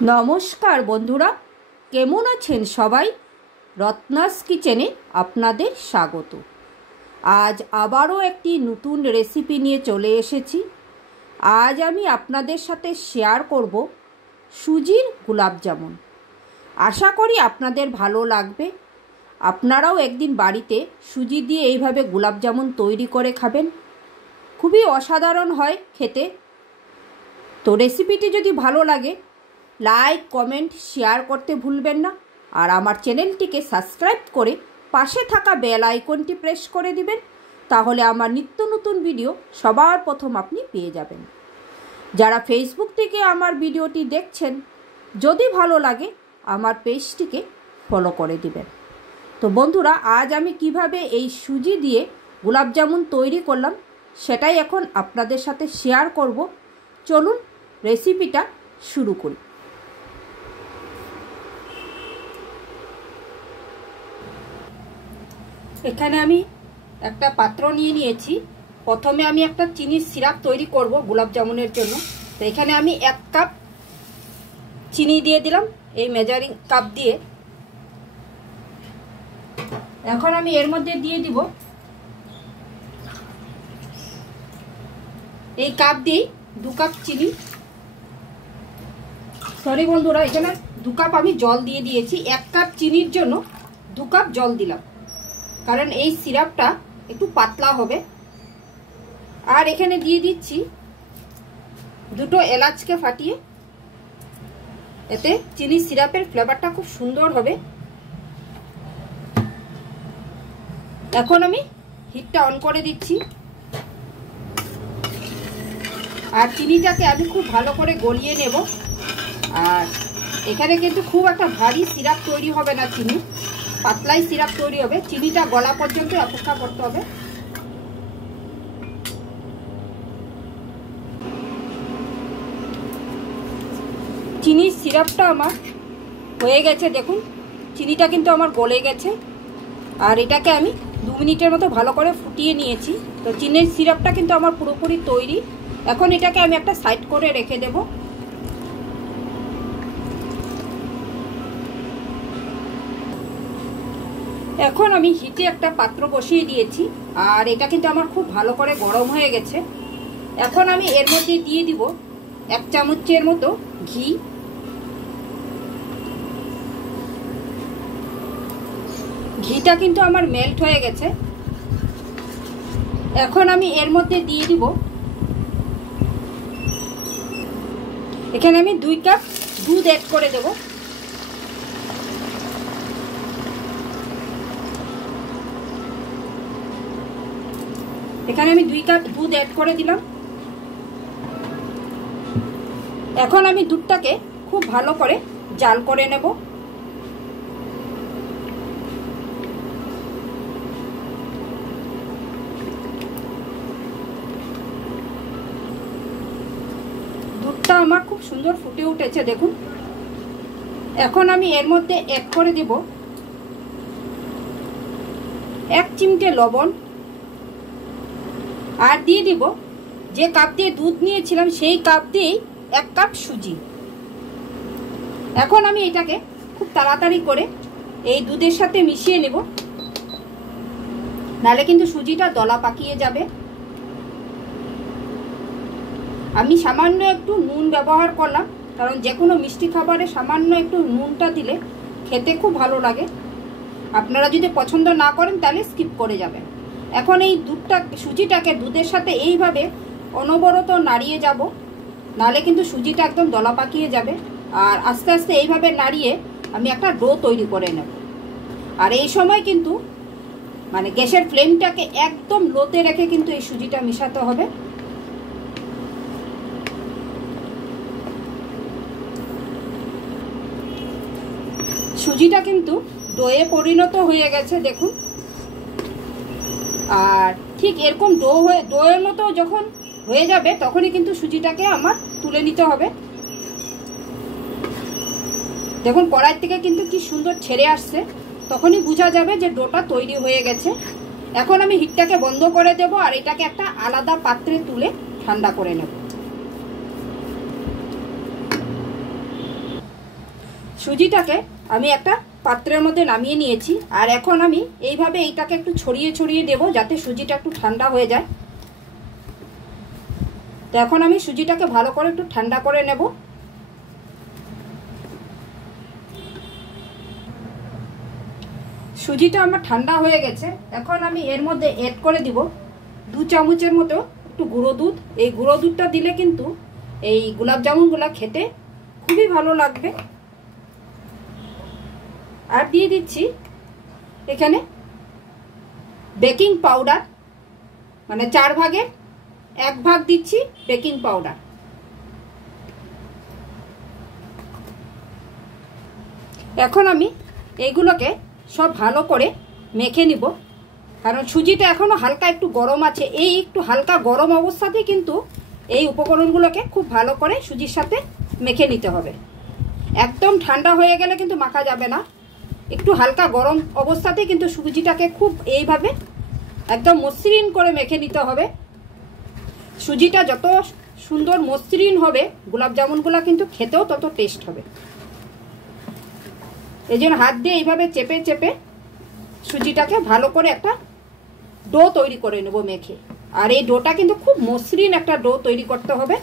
নমস্কার বন্ধুরা, কেমন আছেন সবাই? রত্নাস কিচেনে আপনাদের স্বাগত। আজ আবারও একটি নতুন রেসিপি নিয়ে চলে এসেছি। আজ আমি আপনাদের সাথে শেয়ার করব সুজির গোলাপজামুন। আশা করি আপনাদের ভালো লাগবে। আপনারাও একদিন বাড়িতে সুজি দিয়ে এইভাবে গোলাপজামুন তৈরি করে খাবেন, খুবই অসাধারণ হয় খেতে। তো রেসিপিটি যদি ভালো লাগে লাইক, কমেন্ট, শেয়ার করতে ভুলবেন না। আর আমার চ্যানেলটিকে সাবস্ক্রাইব করে পাশে থাকা বেল আইকনটি প্রেস করে দিবেন, তাহলে আমার নিত্য নতুন ভিডিও সবার প্রথম আপনি পেয়ে যাবেন। যারা ফেসবুক থেকে আমার ভিডিওটি দেখছেন, যদি ভালো লাগে আমার পেজটিকে ফলো করে দিবেন। তো বন্ধুরা, আজ আমি কিভাবে এই সুজি দিয়ে গোলাপজামুন তৈরি করলাম সেটাই এখন আপনাদের সাথে শেয়ার করব। চলুন রেসিপিটা শুরু করি। এখানে আমি একটা পাত্র নিয়ে নিয়েছি। প্রথমে আমি একটা চিনির সিরাপ তৈরি করব গোলাপজামুনের জন্য। তো এখানে আমি 1 কাপ চিনি দিয়ে দিলাম এই মেজারিং কাপ দিয়ে। এখন আমি এর মধ্যে দিয়ে দিব এই কাপ দিয়ে 2 কাপ চিনি। সরি বন্ধুরা, এখানে 2 কাপ আমি জল দিয়ে দিয়েছি। 1 কাপ চিনির জন্য 2 কাপ জল দিলাম, কারণ এই সিরাপটা একটু পাতলা হবে। আর এখানে দিয়ে দিচ্ছি 2টো এলাচকে ফাটিয়ে, এতে চিনি সিরাপের ফ্লেভারটা খুব সুন্দর হবে। এখন আমি হিটটা অন করে দিচ্ছি। আর চিনিটাকে আমি খুব ভালো করে গলিয়ে নেব। আর এখানে কিন্তু খুব একটা ভারী সিরাপ তৈরি হবে না, চিনি পাতলাই সিরাপ তৈরি হবে। চিনিটা গলা পর্যন্ত অপেক্ষা করতে হবে। চিনির সিরাপটা আমার হয়ে গেছে, দেখুন চিনিটা কিন্তু আমার গলে গেছে। আর এটাকে আমি 2 মিনিটের মতো ভালো করে ফুটিয়ে নিয়েছি। তো চিনির সিরাপটা কিন্তু আমার পুরোপুরি তৈরি। এখন এটাকে আমি একটা সাইড করে রেখে দেব। এখন আমি হিটে একটা পাত্র বসিয়ে দিয়েছি। আর এটা কিন্তু আমার খুব ভালো করে গরম হয়ে গেছে। এখন আমি এর মধ্যে দিয়ে দিব 1 চামচের মতো ঘি। ঘিটা কিন্তু আমার মেল্ট হয়ে গেছে। এখন আমি এর মধ্যে দিয়ে দিব, এখানে আমি 2 কাপ দুধ অ্যাড করে দেব। এখানে আমি 2 কাপ দুধ অ্যাড করে দিলাম। এখন আমি দুধটাকে খুব ভালো করে জাল করে নেব। দুধটা আমার খুব সুন্দর ফুটে উঠেছে, দেখুন। এখন আমি এর মধ্যে অ্যাড করে দেব 1 চিমটে লবণ। আর দিয়ে দিব যে কাপ দিয়ে দুধ নিয়েছিলাম সেই কাপ দিয়েই 1 কাপ সুজি। এখন আমি এটাকে খুব তাড়াতাড়ি করে এই দুধের সাথে মিশিয়ে নেব, নাহলে কিন্তু সুজিটা দলা পাকিয়ে যাবে। আমি সামান্য একটু নুন ব্যবহার করলাম, কারণ যে কোনো মিষ্টি খাবারে সামান্য একটু নুনটা দিলে খেতে খুব ভালো লাগে। আপনারা যদি পছন্দ না করেন তাহলে স্কিপ করে যাবেন। এখন এই সুজিটাকে দুধের সাথে এইভাবে অনবরত নাড়িয়ে যাব, নাহলে কিন্তু সুজিটা একদম দলা পাকিয়ে যাবে। আর আস্তে আস্তে এইভাবে নাড়িয়ে আমি একটা ডো তৈরি করে নেব। আর এই সময় কিন্তু মানে গ্যাসের ফ্লেমটাকে একদম লোতে রেখে কিন্তু এই সুজিটা মিশাতে হবে। সুজিটা কিন্তু ডোয়ে পরিণত হয়ে গেছে, দেখুন। আর ঠিক এরকম ডোয়ের মতো যখন হয়ে যাবে তখনই কিন্তু সুজিটাকে আমার তুলে নিতে হবে। দেখুন কড়াই থেকে কিন্তু কি সুন্দর ছেড়ে আসছে, তখনই বোঝা যাবে যে ডোটা তৈরি হয়ে গেছে। এখন আমি হিটটাকে বন্ধ করে দেব আর এটাকে একটা আলাদা পাত্রে তুলে ঠান্ডা করে নেব। সুজিটাকে আমি একটা পাত্রের মধ্যে নামিয়ে নিয়েছি, আর এখন আমি এইভাবে এইটাকে একটু ছড়িয়ে ছড়িয়ে দেব যাতে সুজিটা একটু ঠান্ডা হয়ে যায়। তো এখন আমি সুজিটাকে ভালো করে একটু ঠান্ডা করে নেব। সুজিটা আমার ঠান্ডা হয়ে গেছে। এখন আমি এর মধ্যে এড করে দিব 2 চামচের মতো একটু গুঁড়ো দুধ। এই গুঁড়ো দুধটা দিলে কিন্তু এই গোলাপ জামুনগুলো খেতে খুবই ভালো লাগবে। আর দিয়ে দিচ্ছি এখানে বেকিং পাউডার, মানে 4 ভাগের 1 ভাগ দিচ্ছি বেকিং পাউডার। এখন আমি এইগুলোকে সব ভালো করে মেখে নিব, কারণ সুজিটা এখনও হালকা একটু গরম আছে। এই একটু হালকা গরম অবস্থাতেই কিন্তু এই উপকরণগুলোকে খুব ভালো করে সুজির সাথে মেখে নিতে হবে। একদম ঠান্ডা হয়ে গেলে কিন্তু মাখা যাবে না। একটু হালকা গরম অবস্থাতেই কিন্তু সুজিটাকে খুব এইভাবে একদম মসৃণ করে মেখে নিতে হবে। সুজিটা যত সুন্দর মসৃণ হবে গোলাপ জামুনগুলো কিন্তু খেতেও তত টেস্ট হবে। এই জন্য হাত দিয়ে এইভাবে চেপে চেপে সুজিটাকে ভালো করে একটা ডো তৈরি করে নেব মেখে। আর এই ডোটা কিন্তু খুব মসৃণ একটা ডো তৈরি করতে হবে।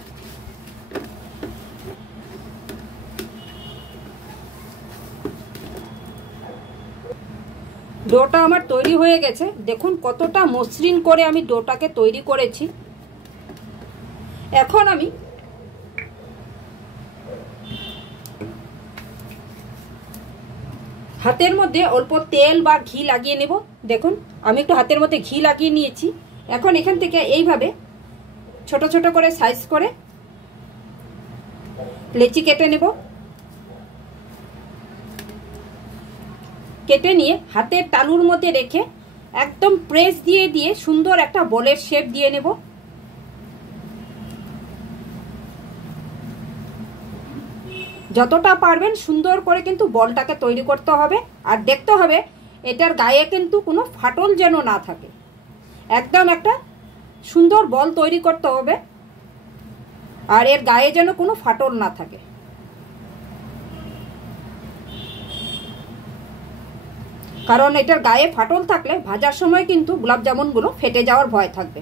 ডোটা আমার তৈরি হয়ে গেছে। দেখুন কতটা মসৃণ করে আমি ডোটাকে তৈরি করেছি। এখন আমি হাতের মধ্যে অল্প তেল বা ঘি লাগিয়ে নেব। দেখুন আমি একটু হাতের মধ্যে ঘি লাগিয়ে নিয়েছি। এখন এখান থেকে এইভাবে ছোট ছোট করে সাইজ করে লেচি কেটে নেব। কেটে নিয়ে হাতের তালুর মধ্যে রেখে একদম প্রেস দিয়ে দিয়ে সুন্দর একটা বলের শেপ দিয়ে নেব। যতটা পারবেন সুন্দর করে কিন্তু বলটাকে তৈরি করতে হবে। আর দেখতে হবে এটার গায়ে কিন্তু কোনো ফাটল যেন না থাকে। একদম একটা সুন্দর বল তৈরি করতে হবে, আর এর গায়ে যেন কোনো ফাটল না থাকে। কারণ এটার গায়ে ফাটল থাকলে ভাজার সময় কিন্তু গোলাপ জামুনগুলো ফেটে যাওয়ার ভয় থাকবে।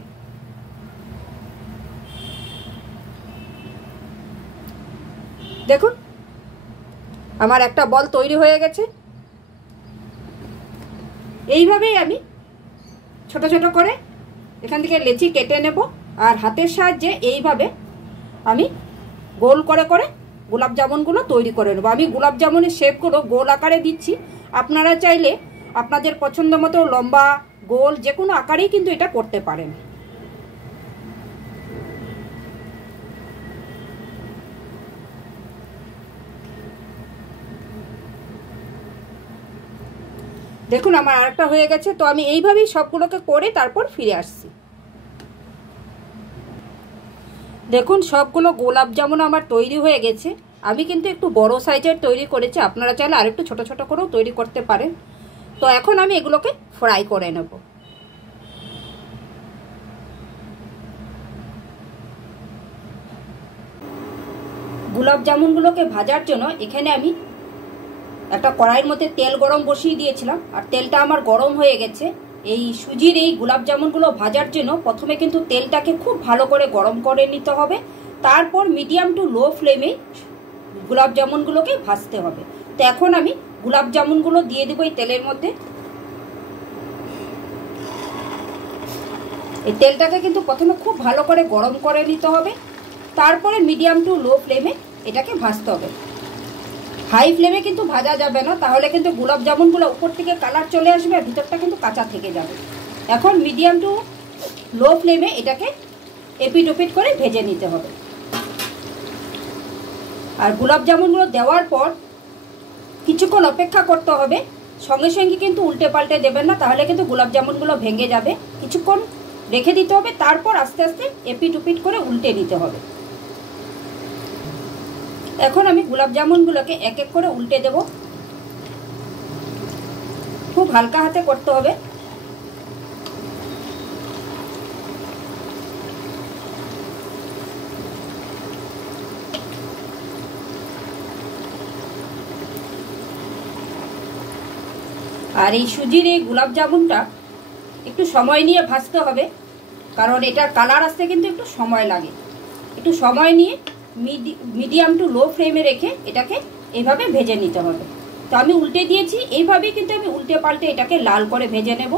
দেখুন আমার একটা বল তৈরি হয়ে গেছে। এইভাবেই আমি ছোট ছোট করে এখান থেকে লেচি কেটে নেব, আর হাতের সাহায্যে এইভাবে আমি গোল করে করে গোলাপ জামুনগুলো তৈরি করে নেব। আমি গোলাপ জামুনের শেপগুলো গোল আকারে দিচ্ছি। আপনারা চাইলে আপনাদের পছন্দ মতো লম্বা গোল যে কোনো আকারেই কিন্তু এটা করতে পারেন। দেখুন আমার আরেকটা হয়ে গেছে। তো আমি এইভাবেই সবগুলোকে করে তারপর ফিরে আসছি। দেখুন সবগুলো গোলাপ জামুন আমার তৈরি হয়ে গেছে। আমি কিন্তু একটু বড় সাইজের তৈরি করেছি, আপনারা চাইলে আরেকটু ছোট ছোট করেও তৈরি করতে পারেন। তো এখন আমি এগুলোকে ফ্রাই করে নেব। গোলাপ জামুনগুলোকে ভাজার জন্য এখানে আমি একটা কড়াইয়ের মধ্যে তেল গরম বসিয়ে দিয়েছিলাম, আর তেলটা আমার গরম হয়ে গেছে। এই সুজির এই গোলাপ জামুনগুলো ভাজার জন্য প্রথমে কিন্তু তেলটাকে খুব ভালো করে গরম করে নিতে হবে। তারপর মিডিয়াম টু লো ফ্লেমে গোলাপ জামুনগুলোকে ভাজতে হবে। তো এখন আমি গোলাপ জামুনগুলো দিয়ে দেবো এই তেলের মধ্যে। এই তেলটাকে কিন্তু প্রথমে খুব ভালো করে গরম করে নিতে হবে, তারপরে মিডিয়াম টু লো ফ্লেমে এটাকে ভাজতে হবে। হাই ফ্লেমে কিন্তু ভাজা যাবে না, তাহলে কিন্তু গোলাপ জামুনগুলো উপর থেকে কালার চলে আসবে আর ভিতরটা কিন্তু কাঁচা থেকে যাবে। এখন মিডিয়াম টু লো ফ্লেমে এটাকে এপিট ওপিট করে ভেজে নিতে হবে। আর গোলাপ জামুনগুলো দেওয়ার পর কিছুক্ষণ অপেক্ষা করতে হবে। সঙ্গে সঙ্গে কিন্তু উল্টে পাল্টে দেবেন না, তাহলে কিন্তু গোলাপ জামুনগুলো ভেঙে যাবে। কিছুক্ষণ রেখে দিতে হবে, তারপর আস্তে আস্তে এপিট ওপিট করে উল্টে নিতে হবে। এখন আমি গোলাপ জামুনগুলোকে এক এক করে উল্টে দেব। খুব হালকা হাতে করতে হবে। আর এই সুজির এই গোলাপ জামুনটা একটু সময় নিয়ে ভাজতে হবে, কারণ এটার কালার আসতে কিন্তু একটু সময় লাগে। একটু সময় নিয়ে মিডিয়াম টু লো ফ্লেমে রেখে এটাকে এইভাবে ভেজে নিতে হবে। তো আমি উল্টে দিয়েছি, এইভাবেই কিন্তু আমি উল্টে পাল্টে এটাকে লাল করে ভেজে নেব।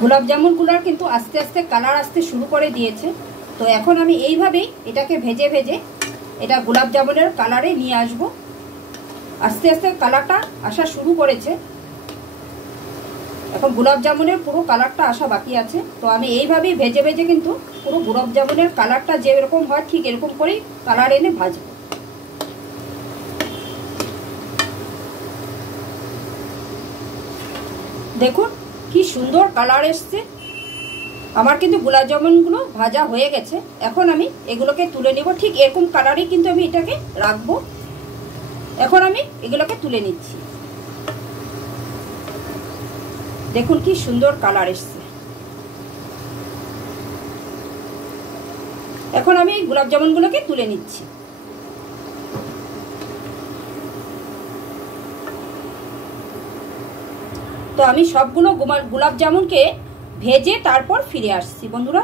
গোলাপ জামুনগুলোর কিন্তু আস্তে আস্তে কালার আসতে শুরু করে দিয়েছে। তো এখন আমি এইভাবেই এটাকে ভেজে ভেজে এটা গোলাপ জামুনের কালারে নিয়ে আসব। আস্তে আস্তে কালারটা আসা শুরু করেছে, এখন গোলাপ জামুনের পুরো কালারটা আসা বাকি আছে। তো আমি এইভাবেই ভেজে ভেজে কিন্তু পুরো গোলাপ জামুনের কালারটা যেরকম হয় ঠিক এরকম করেই কালার এনে ভাজবো। দেখুন কি সুন্দর কালার এসছে। আমার কিন্তু গোলাপ জামুনগুলো ভাজা হয়ে গেছে। এখন আমি এগুলোকে তুলে নেব। ঠিক এরকম কালারই কিন্তু আমি এটাকে রাখবো। এখন আমি এগুলোকে তুলে নিচ্ছি। দেখুন কি সুন্দর কালার এসছে। এখন আমি এই গোলাপ জামুনগুলোকে তুলে নিচ্ছি। তো আমি সবগুলো গোলাপ জামুনকে ভেজে তারপর ফিরে আসছি বন্ধুরা।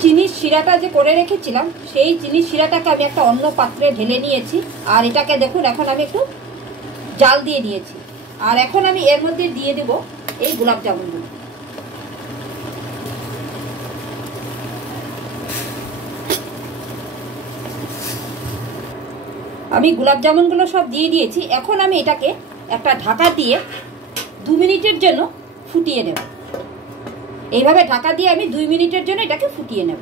চিনির শিরাটা যে করে রেখেছিলাম সেই চিনির শিরাটাকে আমি একটা অন্য পাত্রে ঢেলে নিয়েছি। আর এটাকে দেখুন এখন আমি একটু জাল দিয়ে নিয়েছি। আর এখন আমি এর মধ্যে দিয়ে দেব এই গোলাপ জামুনগুলো। আমি গোলাপ জামুনগুলো সব দিয়ে দিয়েছি। এখন আমি এটাকে একটা ঢাকা দিয়ে 2 মিনিটের জন্য ফুটিয়ে নেব। এইভাবে ঢাকা দিয়ে আমি 2 মিনিটের জন্য এটাকে ফুটিয়ে নেব।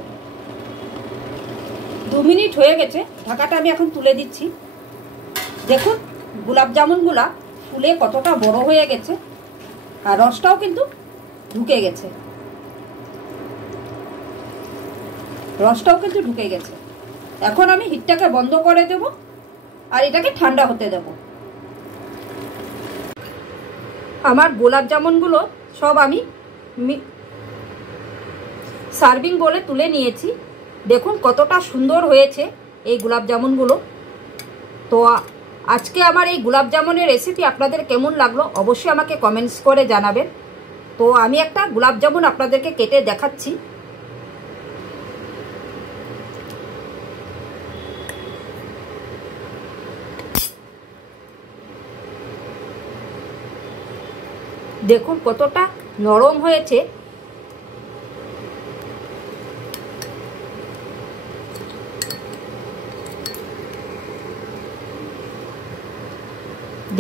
2 মিনিট হয়ে গেছে, ঢাকাটা আমি এখন তুলে দিচ্ছি। দেখুন গোলাপ জামুনগুলা ফুলে কতটা বড় হয়ে গেছে, আর রসটাও কিন্তু ঢুকে গেছে। এখন আমি হিটটাকে বন্ধ করে দেব আর এটাকে ঠান্ডা হতে দেব। আমার গোলাপ জামুনগুলো সব আমি সার্ভিং বলে তুলে নিয়েছি। দেখুন কতটা সুন্দর হয়েছে এই গোলাপ জামুনগুলো। তো আজকে আমার এই গোলাপ জামুনের রেসিপি আপনাদের কেমন লাগলো অবশ্যই আমাকে কমেন্টস করে জানাবেন। তো আমি একটা গোলাপ জামুন আপনাদেরকে কেটে দেখাচ্ছি। দেখুন কতটা নরম হয়েছে।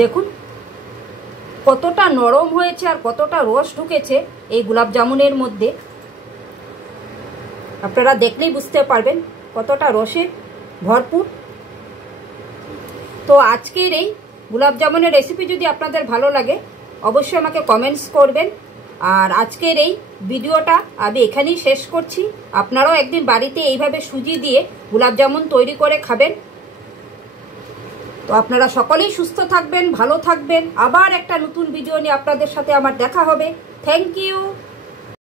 দেখুন কতটা নরম হয়েছে আর কতটা রস ঢুকেছে এই গোলাপ জামুনের মধ্যে। আপনারা দেখলেই বুঝতে পারবেন কতটা রসে ভরপুর। তো আজকের এই গোলাপ জামুনের রেসিপি যদি আপনাদের ভালো লাগে অবশ্যই আমাকে কমেন্টস করবেন। আর আজকের এই ভিডিওটা আমি এখানেই শেষ করছি। আপনারাও একদিন বাড়িতে এইভাবে সুজি দিয়ে গোলাপ জামুন তৈরি করে খাবেন। তো আপনারা সকলেই সুস্থ থাকবেন, ভালো থাকবেন। আবার একটা নতুন ভিডিও নিয়ে আপনাদের সাথে আমার দেখা হবে। Thank you.